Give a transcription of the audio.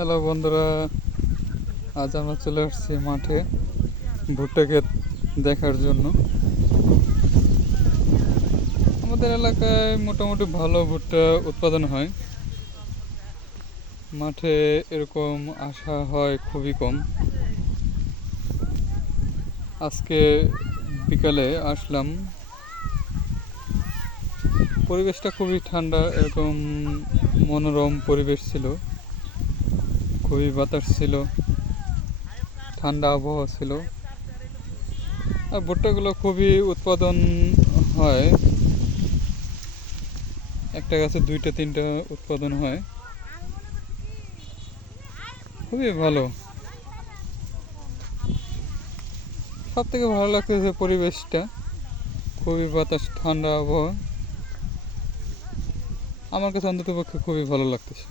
Hello বন্ধুরা, আজ আমরা চলে আসছি মাঠে ভুট্টা ক্ষেত দেখার জন্য। আমাদের এলাকায় মোটামুটি ভালো ভুট্টা উৎপাদন হয়। মাঠে এরকম আসা হয় খুবই কম। আজকে বিকালে আসলাম। পরিবেশটা খুবই ঠান্ডা, এরকম মনোরম পরিবেশ ছিল। খুবই বাতাস ছিল, ঠান্ডা আবহাওয়া ছিল। আর ভুট্টাগুলো খুবই উৎপাদন হয়। একটা গাছে দুইটা, তিনটা উৎপাদন হয়। খুবই ভালো। সব থেকে ভালো লাগতেছে পরিবেশটা, খুবই বাতাস, ঠান্ডা আবহাওয়া। আমার কাছে অন্তত পক্ষে খুবই ভালো লাগতেছে।